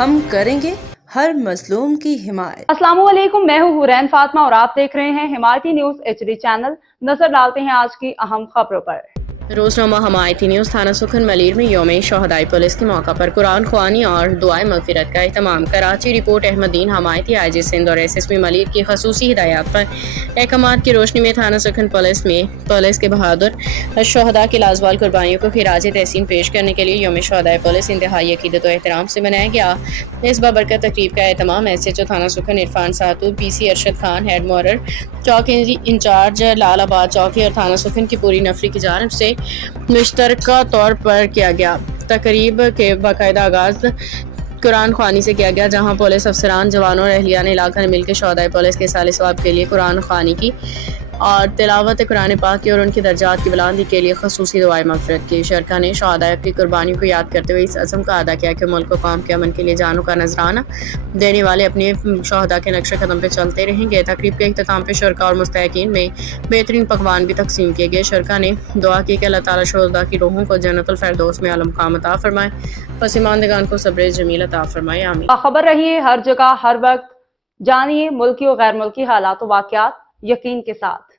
ہم کریں گے ہر مظلوم کی حمایت۔ السلام علیکم، میں ہوں حورین فاطمہ اور آپ دیکھ رہے ہیں حمایتی نیوز HD چینل۔ نظر ڈالتے ہیں آج کی اہم خبروں پر۔ روزنامہ حمایتی نیوز تھانہ سکھن ملیر میں یوم شہدائے پولیس کے موقع پر قرآن خوانی اور دعائے مغفرت کا اہتمام۔ کراچی رپورٹ احمد دین حمایتی IG سندھ اور SSP ملیر کی خصوصی ہدایات پر احکامات کی روشنی میں تھانہ سکھن پولیس میں پولیس کے بہادر شہداء کی لازوال قربانیوں کو خراج تحسین پیش کرنے کے لیے یوم شہدائے پولیس انتہائی عقیدت و احترام سے منایا گیا۔ اس بابرکت تقریب کا اہتمام SHO تھانہ سکھن عرفان ساتو، PC ارشد خان، ہیڈ مورر چوک انچارج لال آباد چوکی اور تھانہ سکھن کی پوری نفری کی جانب سے مشترکہ طور پر کیا گیا۔ تقریب کے باقاعدہ آغاز قرآن خوانی سے کیا گیا، جہاں پولیس افسران، جوانوں اور اہلیان علاقہ نے مل کے شہدائے پولیس کے سال ثواب کے لیے قرآن خوانی کی اور تلاوت قرآن پاک کی اور ان کی درجات کی بلندی کے لیے خصوصی دعائے مغفرت کی۔ شرکاء نے شہداء کی قربانیوں کو یاد کرتے ہوئے اس عزم کا ادا کیا کہ ملک و قوم کے امن کے لیے جانوں کا نذرانہ دینے والے اپنے شہداء کے نقش قدم پہ چلتے رہیں گے۔ تقریب کے اختتام پہ شرکاء اور مستحقین میں بہترین پکوان بھی تقسیم کیے گئے۔ شرکاء نے دعا کی کہ اللہ تعالیٰ شہداء کی روحوں کو جنت الفردوس میں اعلی مقام عطا فرمائے، پسماندگان کو صبر جمیل عطا فرمائے، آمین۔ باخبر رہیے ہر جگہ ہر وقت، جانیے ملکی و غیر ملکی حالات و واقعات یقین کے ساتھ۔